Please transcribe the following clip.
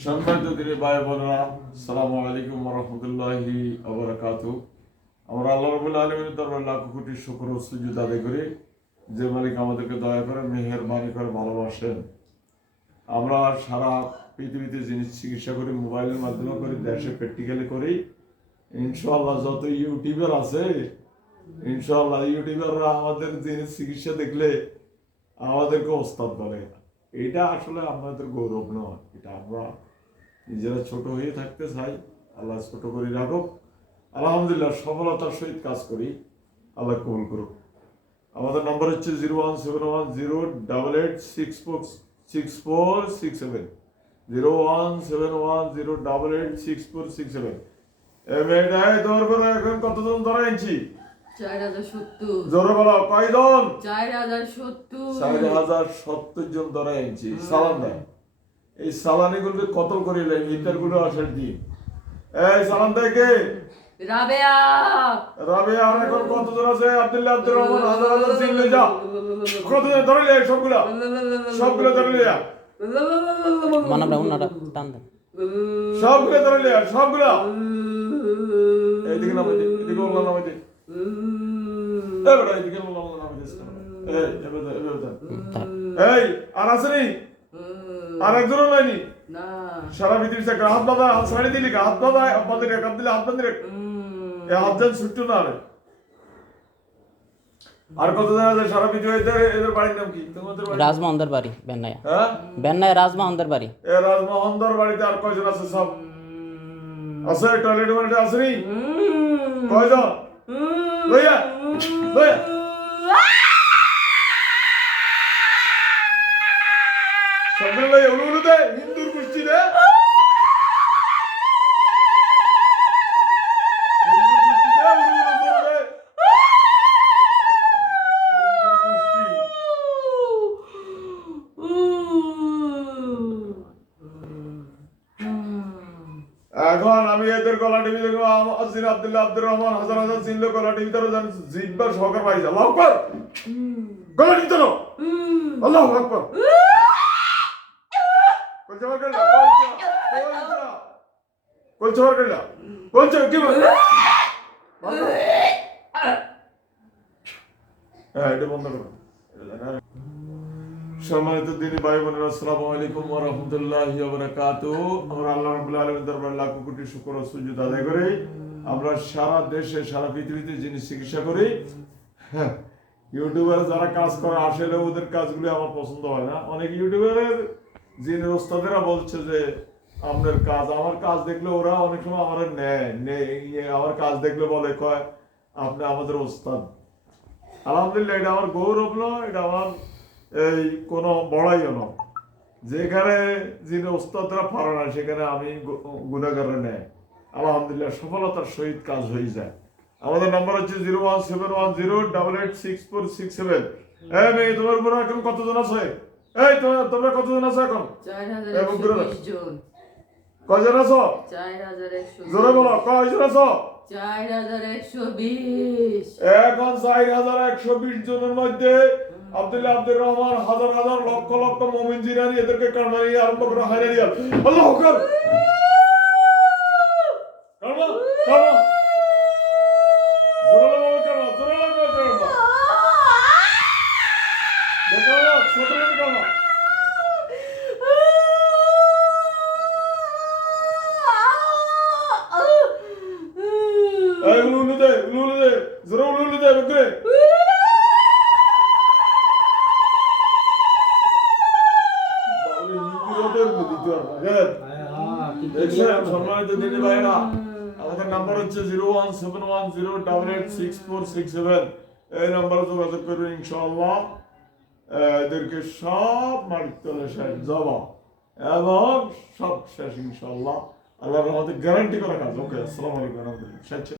সম্মানিত দিনী ভাই বোনেরা, আসসালামু আলাইকুম ওয়া রাহমাতুল্লাহি ওয়া বারাকাতুহু। আমরা আল্লাহ রাব্বুল আলামিনের দরবারে লাখ কোটি শুকর ও সুজুদ আদায় করি, যে মালিক আমাদেরকে দয়া করে, মেহেরবানি করে ভালোবাসেন। আমরা সারা পৃথিবীতে জিনিস চিকিৎসা করি, মোবাইলের মাধ্যমে করি, দেশে প্র্যাকটিক্যালি করি। ইনশাআল্লাহ যত ইউটিউবার আছে, ইনশাআল্লাহ ইউটিউবাররা আমাদের জিনিস চিকিৎসা দেখলে আমাদেরকে ওস্তাদ বলে। এটা আসলে আমাদের গৌরব নয়, এটা আমরা নিজেরা ছোট হয়ে থাকতে চাই। আল্লাহ ছোট করে রাখুক। আলহামদুলিল্লাহ সফলতার সহিত কাজ করি, আল্লাহ কবুল করুক। আমাদের নম্বর হচ্ছে 01710886467 01710886467। মেয়েটাই তোর করে এখন কতজন ধরা আনছি? 4070 জোরে বলো, কয়জন? 4070 4070 জন ধরা আনছি। সালাম দেয়, এই সালানি গুলোকে কতল করিলেন ইটার গুলো আসার দিন। এই সালাম দেয় কে? রাবেয়া আর এখন কতজন আছে? আব্দুল্লাহ, আব্দুর রহমান, হাজার হাজার চিনলে যা। কতজন ধরলে? সবগুলো ধরলে যা। মানাবরা উনারা টান দেন, সবগুলো ধরলে যা, সবগুলো। এইদিকে নামাই দে, এদিকে ওলা নামাই দে। এই বেটা এইদিকে ওলা নামাই দে। এই আর আছে নি? আর একজনও নাইনি না সারা পৃথিবী থেকে হাত বাঁধা, হাত ছাড়ি দিলি, হাত বাঁধা, হাত বাঁধি রে, হাত দিলে হাত বাঁধি রে। এই হাত যেন ছুটতো না রে। আর কতজন আছে সারা পৃথিবীতে? এদের বাড়ির নাম কি তোমাদের? রাজমোহনদের বাড়ি বেন্নায়। হ্যাঁ, বেন্নায় রাজমোহনদের বাড়ি। এ রাজমোহনদের বাড়িতে আর কয়জন আছে? সব আছে? টয়লেট বাড়িতে আছে নি? কয়জন? লইয়া লইয়া সবগুলো লইয়া উলু দে, হিন্দুর গোষ্ঠী রে। এখন আমি এদের গলা টিভি দেখবো, আব্দুল্লাহ, আব্দুর রহমান, হাজার হাজার চিনলো গলা টিভি তারা জান জিব্বার সহকার বাড়ি যা। আল্লাহু আকবার। গলা টিভি তো আল্লাহু আকবার। কলচা বার করলা, কলচা বার করলা, কলচা কি বল? হ্যাঁ, এটা বন্ধ করো। সম্মানিত দিনী ভাই বোনেরা, আসসালামু আলাইকুম ওয়া রাহমাতুল্লাহি ওয়া বারাকাতুহু। আমরা আল্লাহ রাব্বুল আলামিনের দরবারে লাখ কোটি শুকর ও সুজুদ আদায় করি। আমরা সারা দেশে, সারা পৃথিবীতে জিনিস চিকিৎসা করি। ইউটিউবারে যারা কাজ করে আসলে ওদের কাজগুলি আমার পছন্দ হয় না। অনেক ইউটিউবারের যিনি ওস্তাদেরা বলছে যে আপনার কাজ, আমার কাজ দেখলে ওরা অনেক সময় আমার নেয়, আমার কাজ দেখলে বলে কয় আপনি আমাদের ওস্তাদ। আলহামদুলিল্লাহ, এটা আমার গৌরব নয়, এটা আমার এই কোনো বড়াইও নয়। যেখানে যিনি ওস্তাদরা পারে না সেখানে আমি গুণাগারে নেয়। আলহামদুলিল্লাহ সফলতার সহিত কাজ হয়ে যায়। আমাদের নাম্বার হচ্ছে 01710886467। হ্যাঁ মেয়ে, তোমার উপর এখন কতজন আছে? এই তোমরা কতজন আছো এখন? 4120 জন। কয়জন আছো? 4120 জোরে বলো, কয়জন আছো? 4120। এখন 4120 জনের মধ্যে আব্দুল্লাহ, আব্দুর রহমান, হাজার হাজার লক্ষ লক্ষ মুমিন জিনানি এদেরকে কারমানি আরম্ভ করে হাইরা দিয়া। আল্লাহু আকবার। কারমা কারমা জোরে বলো, কারমা জোরে বলো, কারমা দেখো না ছোট কারমা। এই উলু দে, জোরে উলু দে বকরে। সম্মানিত দিনী ভাইরা, আমাদের নাম্বার হচ্ছে 01710886467। এই নাম্বারে যোগাযোগ করবেন। ইনশাআল্লাহ এদেরকে সব মাটির তলে শেষ জবা এবং সব শেষ ইনশাআল্লাহ। আল্লাহর রহমতে গ্যারান্টি করা কাজ। ওকে, আসসালামু আলাইকুম।